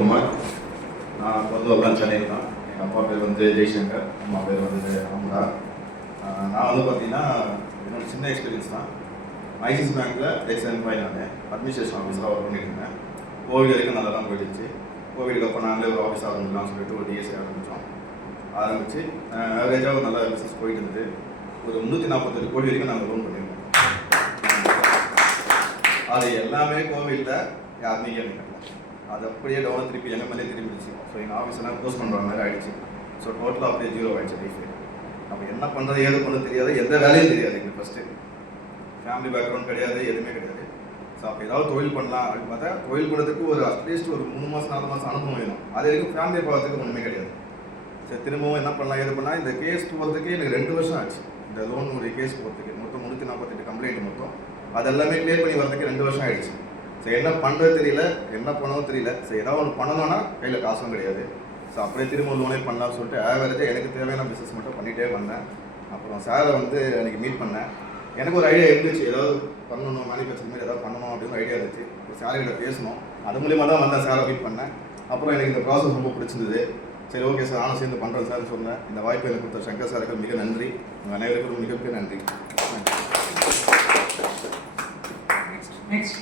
குமார். நான் வந்து சென்னையில் தான். எங்கள் அப்பா பேர் வந்து ஜெய்சங்கர், அம்மா பேர் வந்து அமுதா. நான் வந்து பார்த்தீங்கன்னா என்னோட சின்ன எக்ஸ்பீரியன்ஸ் தான். ஐசிஸ் பேங்க்கில் எக்ஸ்-எம்ப்ளாய். நான் அட்மினிஸ்ட்ரேஷன் ஆஃபீஸராக ஒர்க் பண்ணிட்டு இருந்தேன். கோவிட் வரைக்கும் நல்லா தான் போயிடுச்சு. கோவிடுக்கு அப்புறம் நாங்களே ஒரு ஆஃபீஸ் ஆரம்பிக்கலாம்னு சொல்லிட்டு ஒரு டிஎஸ்சி ஆரம்பித்து ஆவரேஜாக ஒரு நல்ல பிஸ்னஸ் போயிட்டு இருந்தது. ஒரு 348 கோடி வரைக்கும் நாங்கள் லோன் பண்ணியிருந்தோம். அது எல்லாமே கோவிலில் யாருமே கேட்கல. அது அப்படியே டவுன் திருப்பி எங்கள் மேலே திரும்பிடுச்சு. ஸோ எங்கள் ஆஃபீஸெல்லாம் க்ளோஸ் பண்ணுற மாதிரி ஆகிடுச்சு. ஸோ டோட்டலாக அப்படியே ஜீரோ ஆகிடுச்சு லைஃப். நம்ம என்ன பண்ணுறது ஏது பண்ண தெரியாது, எந்த வேலையும் தெரியாது. எங்களுக்கு ஃபஸ்ட்டு ஃபேமிலி பேக்ரவுண்ட் கிடையாது, எதுவுமே கிடையாது. ஸோ அப்போ ஏதாவது தொழில் பண்ணலாம் அப்படின்னு பார்த்தா தொழில் பண்ணுறதுக்கு ஒரு அட்லீஸ்ட் ஒரு 3 மாதம் 4 மாதம் அனுபவம் வேணும். அது வரைக்கும் ஃபேமிலியை பார்க்கறதுக்கு ஒன்றுமே கிடையாது. சரி, திரும்பவும் என்ன பண்ணலாம் ஏது பண்ணால் இந்த கேஸ் போகிறதுக்கே எனக்கு 2 வருஷம் ஆச்சு. இந்த லோன் ஒரு கேஸ் போகிறதுக்கு மொத்தம் 348 கம்ப்ளைண்ட் மொத்தம். அது எல்லாமே கிளியர் பண்ணி வரதுக்கு 2 வருஷம் ஆகிடுச்சு. ஸோ என்ன பண்ணுறது தெரியல, என்ன பண்ணவும் தெரியல. ஸோ ஏதாவது ஒன்று பண்ணணும்னா கையில் காசும் கிடையாது. ஸோ அப்படியே திரும்ப லோனே பண்ணலாம்னு சொல்லிட்டு ஆவரேஜாக எனக்கு தேவையான பிஸ்னஸ் மட்டும் பண்ணிகிட்டே வந்தேன். அப்புறம் சாரை வந்து அன்றைக்கி மீட் பண்ணேன். எனக்கு ஒரு ஐடியா இருந்துச்சு, ஏதாவது பண்ணணும், மேனுஃபேக்சரிங் மாதிரி ஏதாவது பண்ணணும் அப்படின்னு ஐடியா இருந்துச்சு. ஒரு சார்கிட்ட பேசணும், அது மூலியமாக தான் வந்தேன். சாரை மீட் பண்ணேன். அப்புறம் எனக்கு இந்த ப்ராசஸ் ரொம்ப பிடிச்சிருந்தது. சரி, ஓகே சார், நானும் சேர்ந்து பண்ணுறேன் சார்னு சொன்னேன். இந்த வாய்ப்பு எனக்கு கொடுத்த சங்கர் சாருக்கு மிக நன்றி. உங்கள் அனைவருக்கும் மிகப்பெரிய நன்றி. Next.